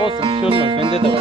Olsun bir şey olmaz. Bende de var.